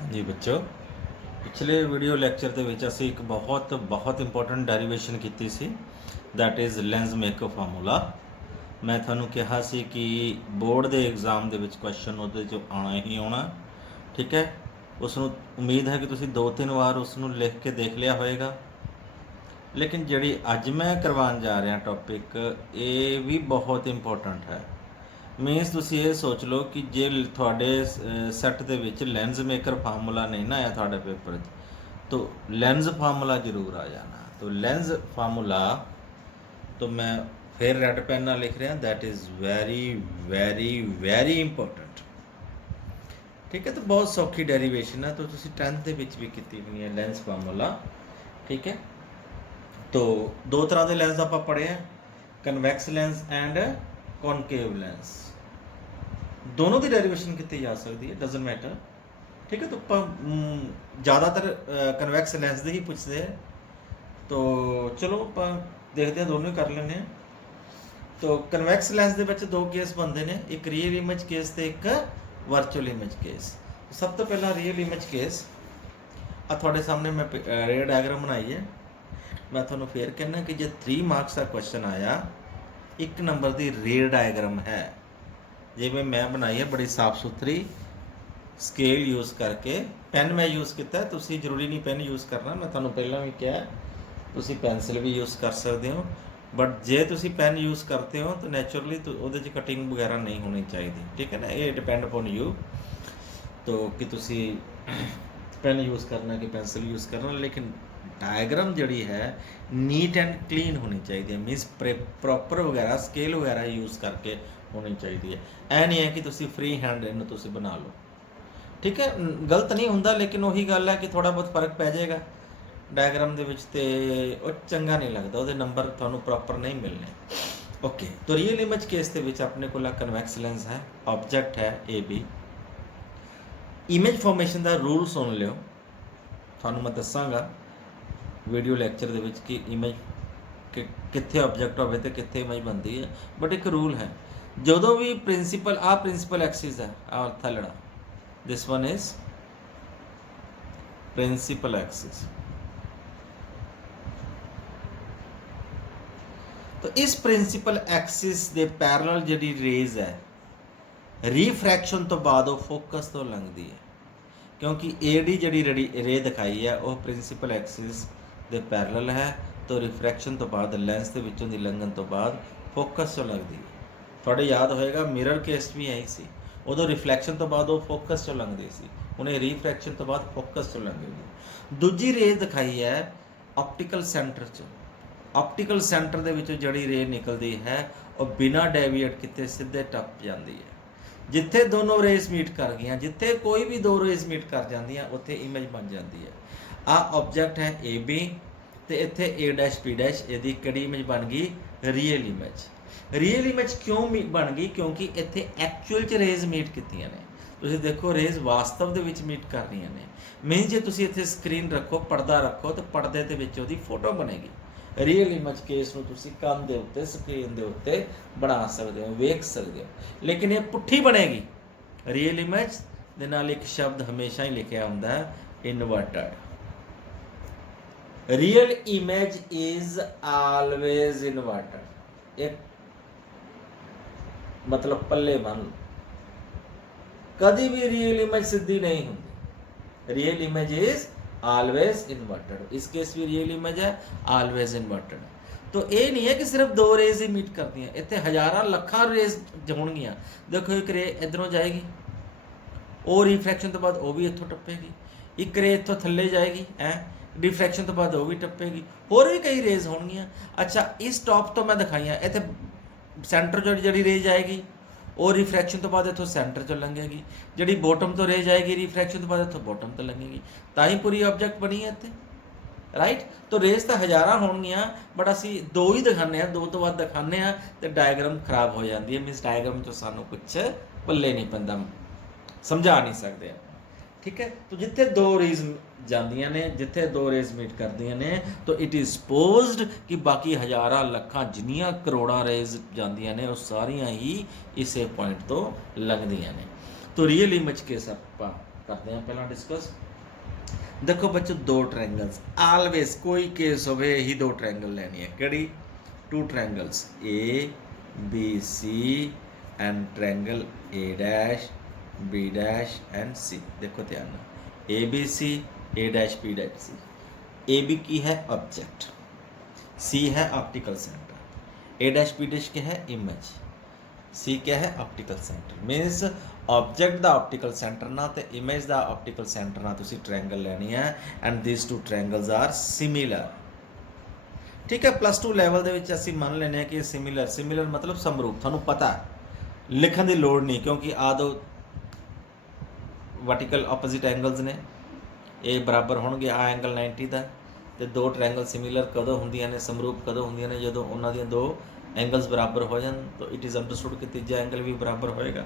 जी बच्चों, पिछले video lecture ਦੇ ਵਿੱਚ ਅਸੀਂ ਇੱਕ ਬਹੁਤ ਇੰਪੋਰਟੈਂਟ ਡੈਰੀਵੇਸ਼ਨ ਕੀਤੀ ਸੀ, that is lens makeup formula. ਮੈਂ ਤੁਹਾਨੂੰ ਕਿਹਾ ਸੀ ਕਿ ਬੋਰਡ ਦੇ ਐਗਜ਼ਾਮ ਦੇ ਵਿੱਚ ਕੁਐਸਚਨ ਉਹਦੇ 'ਚੋਂ ਆਉਣਾ ਹੀ ਆਉਣਾ। ਠੀਕ ਹੈ, ਉਸ ਨੂੰ ਉਮੀਦ ਹੈ ਕਿ ਤੁਸੀਂ 2-3 ਵਾਰ ਉਸ ਨੂੰ ਲਿਖ ਕੇ ਦੇਖ ਲਿਆ ਹੋਵੇਗਾ। ਲੇਕਿਨ ਜਿਹੜੀ ਅੱਜ ਮੈਂ ਕਰਵਾਉਣ ਜਾ ਰਿਹਾ ਟੌਪਿਕ, ਇਹ ਵੀ ਬਹੁਤ ਇੰਪੋਰਟੈਂਟ ਹੈ। ਮੀਨਸ ਤੁਸੀਂ ਇਹ ਸੋਚ ਲਓ ਕਿ ਜੇ ਤੁਹਾਡੇ ਸੈੱਟ ਦੇ ਵਿੱਚ ਲੈਂਸ ਮੇਕਰ ਫਾਰਮੂਲਾ ਨਹੀਂ ਨਾ ਆਇਆ ਤੁਹਾਡੇ ਪੇਪਰ 'ਚ, तो लेंस फार्मूला जरूर आ जाना। तो लेंस फार्मूला तो मैं फिर रेड पेन ना लिख रहा, that is very very very important. ठीक है, तो बहुत सौखी डेरीवेशन है, तो तुसी 10th ਦੇ ਵਿੱਚ ਵੀ ਕੀਤੀ ਹੋਈ ਹੈ ਲੈਂਸ ਫਾਰਮੂਲਾ। ठीक है, तो दो तरह के लेंस ਆਪਾਂ ਪੜ੍ਹੇ ਆ, ਕਨਵੈਕਸ ਲੈਂਸ ਐਂਡ ਕੌਨਕੇਵ ਲੈਂਸ। दोनों की डेरीवेशन की जा सकती है, डजंट मैटर। ठीक है, तो ज़्यादातर कन्वैक्स लेंस के ही पूछते हैं, तो चलो आप देखते हैं, दोनों ही कर लेने। तो कन्वैक्स लेंस के ਵਿੱਚ दो केस बनते हैं, एक रीयल इमेज केस तो एक वर्चुअल इमेज केस। सब तो पहला रीयल इमेज केस आ थोड़े सामने मैं रे डायग्राम बनाई है। मैं थोड़ा फिर कहना कि जो 3 मार्क्स का क्वेश्चन आया, 1 नंबर की रे डायग्राम है, जिमें मैं बनाई है बड़ी साफ सुथरी स्केल यूज़ करके। पेन मैं यूज़ किया, तुसी जरूरी नहीं पेन यूज़ करना, मैं तुहानूं पहलां भी कहा तुसी पेंसिल भी यूज़ कर सकते हो, बट जे तुसी पेन यूज़ करते हो तो नैचुरली तो उहदे च कटिंग वगैरह नहीं होनी चाहिए। ठीक है ना, ये डिपेंड अपॉन यू, तो कि तुसी पेन यूज़ करना कि पेंसिल यूज़ करना, लेकिन डायग्राम जड़ी है नीट एंड क्लीन होनी चाहिए। मीनस प्रॉपर वगैरह स्केल वगैरह यूज़ करके होनी चाहिए। ऐ नहीं है कि तुसी फ्री हैंड इन्हूं तुसी बना लो। ठीक है, गलत नहीं होंदा, लेकिन वही गल है कि थोड़ा बहुत फर्क पै जाएगा डायग्राम दे विच, ते ਉਹ ਚੰਗਾ नहीं लगता, ਉਹਦੇ नंबर ਤੁਹਾਨੂੰ प्रॉपर नहीं मिलने। ओके, तो रियल इमेज केस ਦੇ ਵਿੱਚ ਆਪਣੇ ਕੋਲ कन्वैक्स लेंस है, ऑब्जेक्ट है ए बी। इमेज फॉर्मेशन ਦਾ रूल सुन लियो, ਤੁਹਾਨੂੰ ਮੈਂ ਦੱਸਾਂਗਾ ਵੀਡੀਓ ਲੈਕਚਰ ਦੇ ਵਿੱਚ ਕਿ ਇਮੇਜ ਕਿੱਥੇ ऑब्जेक्ट ਹੋਵੇ ਤੇ ਕਿੱਥੇ ਇਮੇਜ ਬਣਦੀ ਹੈ। ਬਟ ਇੱਕ ਰੂਲ ਹੈ, ਜਦੋਂ ਵੀ ਪ੍ਰਿੰਸੀਪਲ ਐਕਸਿਸ ਹੈ, ਆ ਥੱਲੜਾ, this one is principal axis। तो इस प्रिंसिपल एक्सिस के पैरेलल जी रेज है, रिफ्रैक्शन तो बाद वो फोकस तो लंघती है, क्योंकि एडी जी रे दिखाई है वो प्रिंसिपल एक्सिस के पैरेलल है, तो रिफ्रैक्शन तो बाद लेंस के विचों दी लंघन तो बाद फोकस तो लगती है। थोड़े याद होएगा मिरर केस भी यही सी, उदों रिफ्लैक्शन तो बाद वो फोकस चो लंघती सी, उन्हें रिफ्रैक्शन तो बाद फोकस चो लंघेगी। दूजी रे दिखाई है ऑप्टिकल सेंटर चो, ऑप्टिकल सेंटर दे विचों जड़ी रे निकलती है और बिना डेविएट किते सीधे टप जाती है। जिथे दोनों रेस मीट कर गई, जिथे कोई भी दो रेस मीट कर जांदियां, उत्थे इमेज बन जाती है। आ ऑब्जेक्ट है ए बी, तो इत्थे ए डैश पी डैश, इहदी किहड़ी इमेज बन गई, रियल इमेज। रियल इमेज क्यों बन गई, क्योंकि इत्थे एक्चुअल च रेज मीट कीतियां ने। तुसीं देखो रेज वास्तव दे विच मीट कर रही ने। मीन जे तुसीं इत्थे स्क्रीन रखो, पर्दा रखो, तो पर्दे दे विच उहदी फोटो बनेगी। रियल इमेज केस नूं तुसीं कंध दे उत्ते स्क्रीन दे उत्ते बना सकदे हो, वेख सकदे हो, लेकिन ये पुट्ठी बनेगी। रियल इमेज दे नाल एक शब्द हमेशा ही लिखिया हुंदा है, inverted. Real image is always inverted. एक मतलब पल्ले बन, कभी भी रियल इमेज सीधी नहीं होंगी। Real image is always inverted. इस केस भी रियल इमेज है, ऑलवेज इन्वर्टेड। तो ये नहीं है कि सिर्फ दो रेज ही मीट करती हैं, इतने हज़ारां लखां रेज होणगियां। देखो एक रे इधरों जाएगी, वो रिफ्रैक्शन तो बाद वो भी इत्थों टप्पेगी, एक रे इत्थों थल्ले जाएगी, रिफ्रैक्शन तो बाद वो भी टप्पेगी, होर भी कई रेज होणगियां। अच्छा, इस टॉप तो मैं दिखाइयां, इत्थे सेंटर जो जी रे जाएगी वो रिफ्रैक्शन तो बाद इतों सेंटर चो लंघेगी, जी बॉटम तो रे जाएगी रिफ्रैक्शन तो बाद इतों बॉटम तो लंघेगी, ताही पूरी ऑब्जेक्ट बनी है इत्थे, राइट। तो रेस तो हज़ारां होणगियां, बट असी दो ही दिखाने, दो तो बाद दिखाने, तो डायग्राम खराब हो जाती है। मीनस डायग्राम चो सानू कुछ पल्ले नहीं पैंदा, समझा नहीं सकते। ठीक है, तो जिथे दो रेज जांदियां ने, जिथे दो रेज मीट करदियां ने, तो इट इज़ सपोज्ड कि बाकी हज़ारां लखां जिन्नियां करोड़ां रेज जांदियां ने, वो सारियां ही इसे पॉइंट तो लंघदियां ने। तो रियल इमेज केस आपां करते हैं पहला डिस्कस। देखो बच्चों, दो ट्रायंगल्स ऑलवेज, कोई केस होवे ही दो ट्रायंगल लेनी है, केड़ी? Two triangles A B C and triangle A dash B dash and C. देखो ध्यान नाल, A B C, A dash B dash C. A B की है ऑब्जेक्ट, सी है optical centre, A dash B dash क्या है? Image, C क्या है? Optical centre. मीनस ऑब्जेक्ट दा ऑप्टिकल सेंटर ना ते इमेज दा ऑप्टिकल सेंटर ना तुसी ट्रायंगल लेनी है and this two triangles are similar. ठीक है, +2 लैवल दे विच असीं मान लेने कि सिमिलर, सिमिलर मतलब समरूप, तुहानूं पता है, लिखण दी लोड़ नहीं, क्योंकि आ दो वर्टिकल ऑपोजिट एंगल्स ने, ए बराबर होणगे आ एंगल 90 दा, ते दो ट्रायंगल सिमिलर कदों हुंदियां ने, समरूप कदों हुंदियां ने? जदों उन्हां दीयां दो एंगल्स बराबर हो जान, तो इट इज़ अंडरस्टूड कि तीजा एंगल भी बराबर होएगा।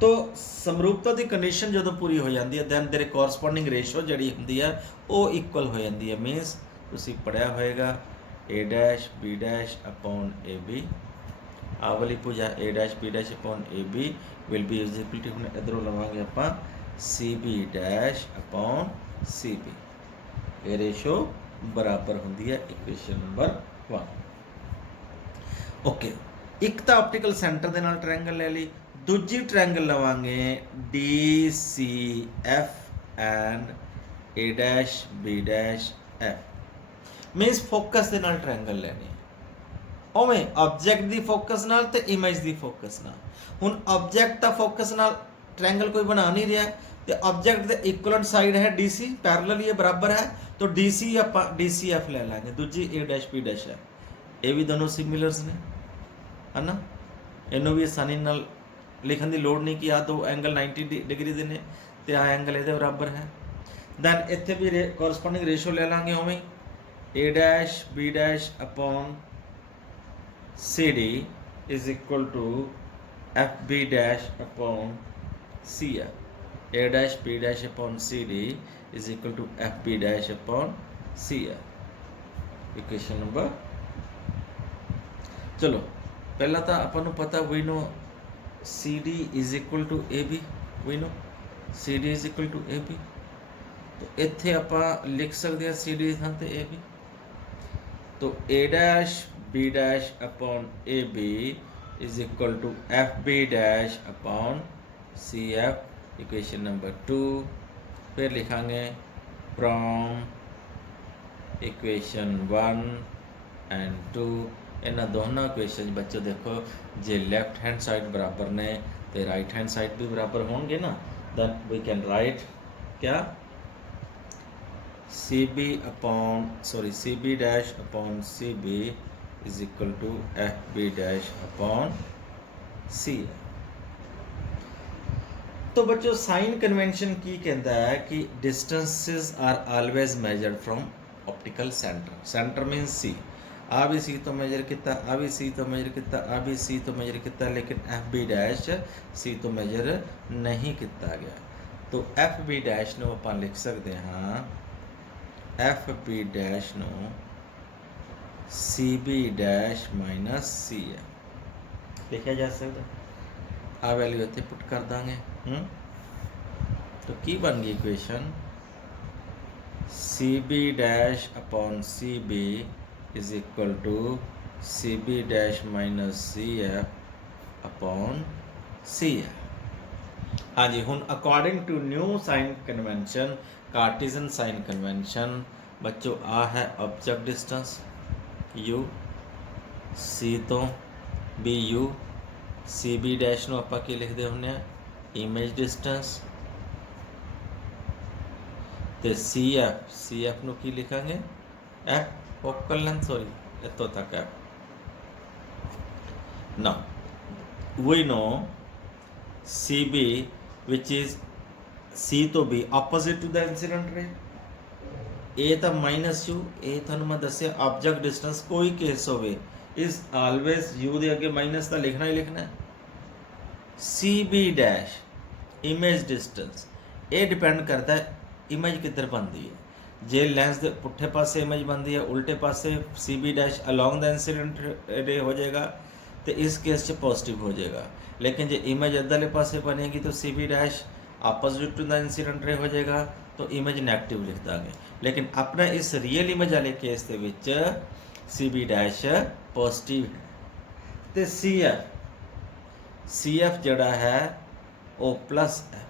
तो समरूपता की कंडीशन जो पूरी हो जाती है, दैन तेरे कॉरसपोंडिंग रेशो जी होंगी है वो इक्वल हो जाती है। मीनस तुसी पढ़िया होएगा A dash B dash upon A B, आ वाली भुजा A dash B dash upon A B will be is equal to, हम इधरों लवांगे आपां C B dash upon C B, ये रेशो बराबर होंगी है इक्वेशन नंबर 1। ओके, एक तो ऑप्टिकल सेंटर के नाल ट्रायंगल ले ली, दूजी ट्रायंगल लवांगे D C F and A dash B dash F. Means focus के नाल ट्रायंगल लेने, उवें ऑब्जेक्ट की फोकस नाल ते इमेज की फोकस नाल। हुण ऑब्जेक्ट का फोकस नाल ट्रायंगल कोई बना नहीं रहा, तो ऑब्जेक्ट के इक्वलेंट साइड है डी सी, पैरेलल ये बराबर है, तो डी सी आप डी सी एफ ले लेंगे, दूजी ए डैश बी डैश है, ये भी दोनों सिमिलर्स ने, है ना? इनू भी आसानी नाल लिखने की लोड़ नहीं कि आ दो एंगल 90 डिग्री के ने, तो आ एंगल ये बराबर है। दैन इत्थे भी कॉरसपोंडिंग रेशो ले लाँगे उवें, A dash B dash upon C D is equal to F B dash upon C F, A dash B dash upon C D is equal to F B dash upon C F, equation number. चलो पहला तो अपन पता we know C D is equal to A B, we know C D is equal to A B, तो इत्थे आप लिख सकते हैं सी डी थां ते ए बी, तो A dash B dash upon A B is equal to F B dash upon C F, equation number 2। फिर लिखांगे फ्रॉम इक्वेशन 1 एंड 2, इन्होंने दोनों इक्वेशन बच्चों देखो जे लैफ्ट हैंड साइड बराबर ने तो राइट हैंड साइड भी बराबर होंगे ना, दैन वी कैन राइट क्या C B upon C B dash upon C B is equal to F B dash upon C. तो बच्चों साइन कन्वेंशन की कहता है कि distances are always measured from optical centre, centre means C, आ भी C तो मेजर किया, आ भी सी तो मेजर किया, आ भी सी तो मेजर किया, लेकिन एफ बी डैश सी तो मेजर नहीं किया गया। तो एफ बी डैश नूं आपां लिख सकते हाँ एफ बी डैश नूं सी बी डैश माइनस सी है लिखा जा सकता, आ वैल्यू इत्थे पुट कर देंगे। तो की बन गई equation C B dash upon C B is equal to C B dash minus C F upon C F. हाँ जी, हुण according to new sign convention, Cartesian sign convention बच्चों आ है ऑब्जेक्ट डिस्टेंस यू, सी तो B u, C B dash नूं आपां की लिखते होंगे इमेज डिस्टेंस, तो सी एफ नूं की लिखांगे एफ फोकल लेंथ, सॉरी इतों तक F. Now we know C B which is C तो B opposite to the incident ray, ए तो माइनस यू, ए थानू मैं दसिया ऑब्जेक्ट डिस्टेंस कोई केस होवे इज ऑलवेज यू दे अगे माइनस तो लिखना ही लिखना है। C B dash image distance, ये डिपेंड करता है इमेज किधर बनती है, जे लेंस के पुट्ठे पासे इमेज बनती है उल्टे पासे C B dash along the incident ray हो जाएगा, तो इस केस च पॉजिटिव हो जाएगा, लेकिन जो इमेज इधरले पासे बनेगी तो C B dash opposite to the incident ray हो जाएगा तो इमेज नेगेटिव लिख देंगे। लेकिन अपना इस रियल इमेज वाले केस के विच सी बी डैश पॉजिटिव है तो सी एफ जड़ा है वो प्लस है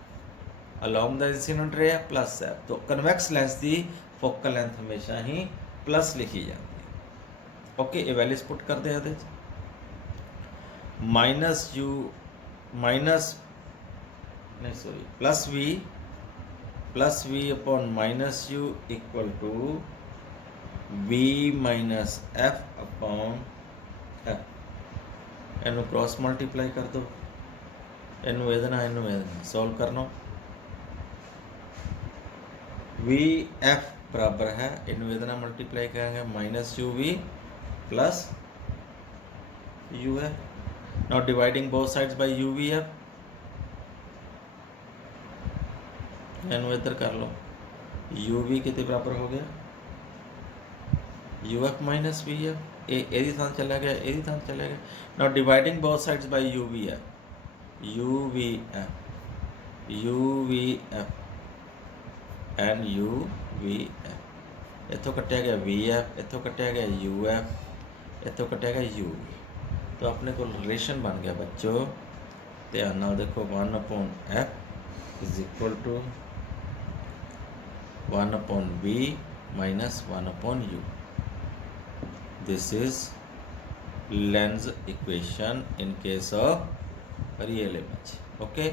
अलॉन्ग द इंसीडेंट रे प्लस है। तो कन्वैक्स लेंस की फोकल लेंथ हमेशा ही प्लस लिखी जाती है। ओके ये वैल्यूज पुट करते हैं ये माइनस यू माइनस नहीं sorry plus v upon minus u equal to v minus f upon f. इनू क्रॉस मल्टीप्लाई कर दो इनू सॉल्व करना वी एफ बराबर है इनू मल्टीप्लाई करेंगे minus u v plus u f. Now dividing both sides by u v f इनू इधर कर लो यू वी कितने बराबर हो गया u f minus v f ये थां चला गया ये थां चला गया। Now dividing both sides by u v f and u v f इतों कटिया गया वी एफ इतों कटिया गया यू एफ इतों कटिया गया यू वी। तो अपने को रिलेशन बन गया बच्चों ध्यान नाल देखो 1 upon F is equal to 1 upon v minus 1 upon u. This is lens equation in case of real image. Okay,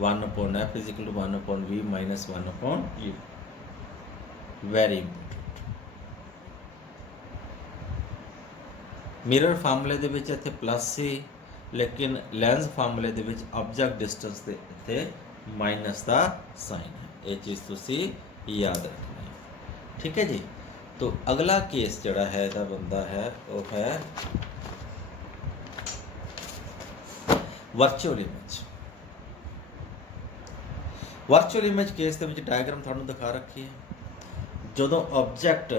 1 upon f is equal to 1 upon v minus 1 upon u. Very important. Mirror फार्मूले ਦੇ ਵਿੱਚ ਇੱਥੇ plus ਸੀ ਲੇਕਿਨ lens ਫਾਰਮੂਲੇ ਦੇ ਵਿੱਚ object distance ਦੇ ਇੱਥੇ ਮਾਈਨਸ ਦਾ ਸਾਈਨ ਹੈ। ਇਹ ਚੀਜ਼ ਤੁਸੀਂ याद रखना है ठीक है जी। तो अगला केस जड़ा है दा बंदा है वो है virtual image. Virtual image case के डायग्राम थानू दिखा रखी है जदों ऑब्जेक्ट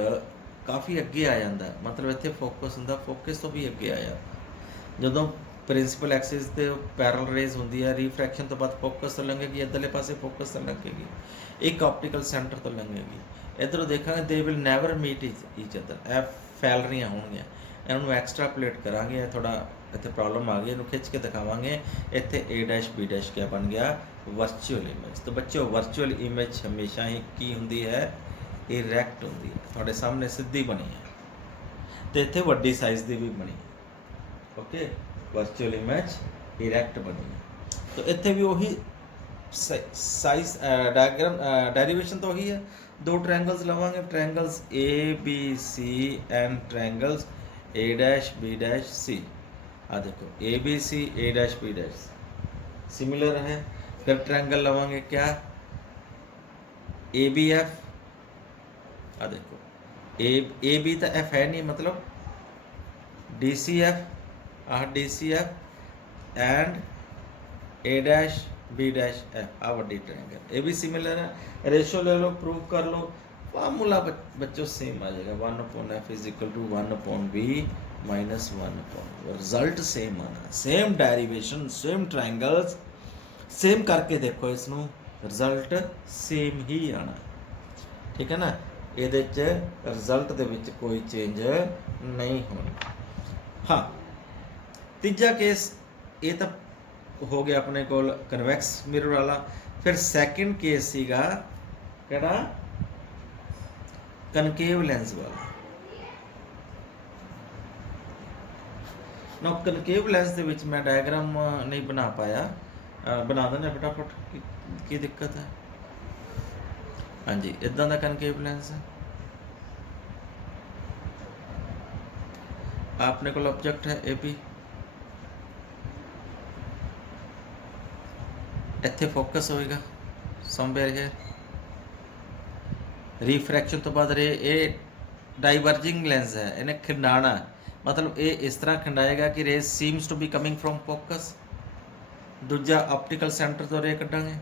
काफ़ी अगे आ जाता है मतलब इत्थे फोकस हुंदा फोकस तो भी अगे आ जाता जदों प्रिंसीपल एक्सिस ते पैरल रेज होंदी है रिफ्रैक्शन तो बाद फोकस तो लंघेगी इधरले पासे फोकस तो लंघेगी एक ऑप्टिकल सेंटर तो लंघेगी इधरों देखा they will never meet each other ए फैल रही होंगे इन्होंने एक्सट्रापोलेट करांगे थोड़ा इतने प्रॉब्लम आ गई इन्हों खिंच के दिखावांगे इतने ए डैश बी डैश क्या बन गया वर्चुअल इमेज। तो बच्चों वर्चुअल इमेज हमेशा ही की होंदी है इरैक्ट होंदी है थोड़े सामने सीधी बनी है तो इतने वड्डी साइज़ की भी बनी है। ओके वर्चुअल इमेज इरैक्ट बनी है तो इतने भी वही साइज डायग्राम डेरिवेशन तो वही है दो ट्रायंगल्स लवांगे triangles A B C and triangles A dash B dash C. आ देखो A B C A dash B dash similar है। फिर ट्रायंगल लवांगे क्या ए बी एफ। आ देखो ए बी तो एफ है नहीं मतलब D C F D C F and A dash B dash F आ वड्डी ट्रायंगल ये भी सिमिलर है। रेशो ले लो प्रूव कर लो फार्मूला बच्चों सेम आ जाएगा 1 upon F is equal to 1 upon B minus 1 upon result same आना same derivation same triangles same करके देखो इसनों रिजल्ट सेम ही आना ठीक है ना। ये रिजल्ट दे विच कोई चेंज नहीं होना। हाँ तीजा केस ये तो हो गया अपने को कन्वैक्स मिरर वाला। फिर सैकेंड केस सीगा केड़ा कनकेव लेंस वाला। ना कनकेव लेंस दे विच मैं डायग्राम नहीं बना पाया बना देना फटाफट की दिक्कत है। हाँ जी इदां दा कनकेव लेंस है अपने को ऑब्जेक्ट है ए बी इत्थे फोकस होएगा समवेयर है रिफ्रैक्शन तो बाद ये डाइवर्जिंग लेंस है इन्हें खिंडाना मतलब ये इस तरह खिंडाएगा कि rays seems to be coming from focus. दूजा ऑप्टिकल सेंटर तो रे कटांगे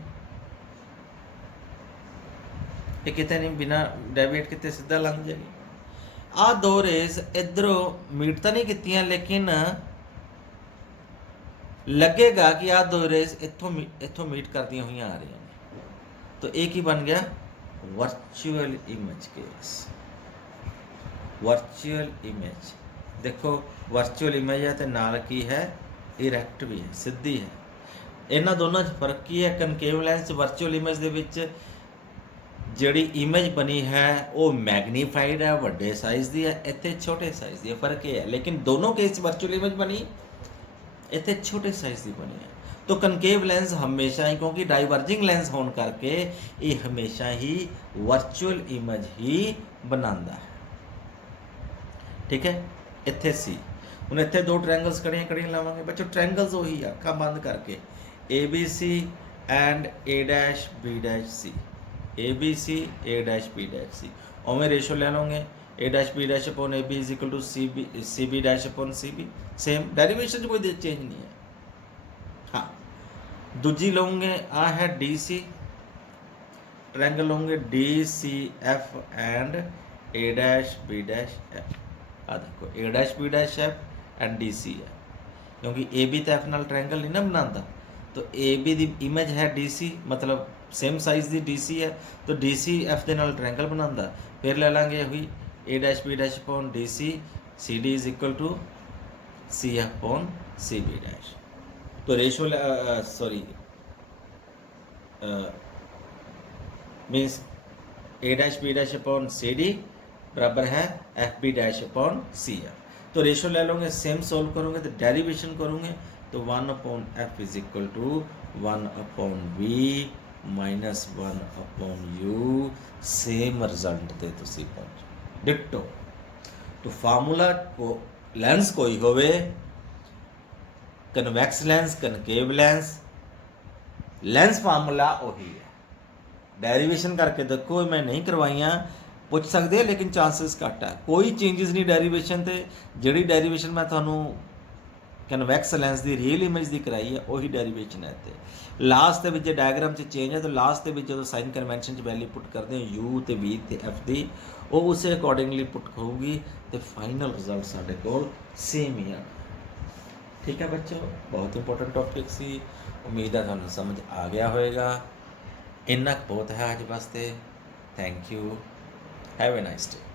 ये कितने नहीं बिना डेविएट कितने सीधा लंघ जाएगी। आ दो रेज इधरों मीट तो नहीं कीतियां लेकिन लगेगा कि आ दो रेज इत्थों मीट करदियां हुई आ रही हैं तो एक ही बन गया virtual image case. Virtual image देखो वर्चुअल इमेज है तो नाल की है इरैक्ट भी है, सिद्धी है। इन्हां दोनों 'ਚ फर्क की है? कनकेव लेंस वर्चुअल इमेज दे विच जिहड़ी इमेज बनी है वो मैगनीफाइड है, वड्डे साइज़ दी है, इत्थे छोटे साइज़ दी है। फर्क ये है, लेकिन दोनों केस वर्चुअल इमेज बनी इत्थे छोटे साइज़ दी बनी है। तो कनकेव लेंस हमेशा ही, क्योंकि डाइवर्जिंग लेंस होने करके ये हमेशा ही वर्चुअल इमेज ही बनाता है। ठीक है, इत्थे सी हुण इत्थे दो ट्रायंगल्स कड़ियां कड़ियां लावांगे बच्चों। ट्रायंगल्स वही आ, अखां बंद करके A B C and A dash B dash C, A B C A dash B dash C. उवें रेशो ले लोगे A dash B dash upon A B is equal to C B dash upon C B. Same derivation कोई change नहीं है। हाँ दूजी लोगे आ है डी सी, ट्रायंगल लोगे D C F and A dash B dash F. आ देखो A dash B dash F and D C है, क्योंकि ए बी तो एफ नाल ट्रायंगल नहीं ना बनाता। तो ए बी दी इमेज है डी सी, मतलब सेम साइज़ दी डी सी है, तो डी सी एफ के नाल ट्रायंगल बनाता। फिर ले लांगे हुई A dash B dash upon D C D is equal to C F upon C B dash. तो ratio sorry means A dash B dash upon C D बराबर है F B dash upon C F. तो ratio ले लोगे, same solve करोगे तो derivation करोगे तो 1 upon F is equal to 1 upon v minus 1 upon u. Same result ते तुसी पहुंचो डिट्टो। तो फार्मूला को लेंस कोई होवे, convex lens concave lens, lens formula वही है। डेरिवेशन करके देखो, मैं नहीं करवाइया, पूछ सकते हैं लेकिन चांसेस घट है। कोई चेंजेस नहीं डेरिवेशन ते। जिहड़ी डेरिवेशन मैं थानू कन्वैक्स लेंस की रियल इमेज की कराई है वही डेरिवेशन है। इत्ते लास्ट के विच डायग्राम से चेंज है, तो लास्ट के विच जो साइन कन्वेंशन वैल्यू पुट करते हैं यू तो वी तो एफ की, वो उसे अकॉर्डिंगली पुट होगी तो फाइनल रिजल्ट साढ़े कोल सेम ही आना। ठीक है बच्चों, बहुत इंपॉर्टेंट टॉपिक सी। उम्मीद है थानू समझ आ गया होएगा। इन्ना बहुत है अज वास्ते। Thank you, have a nice day.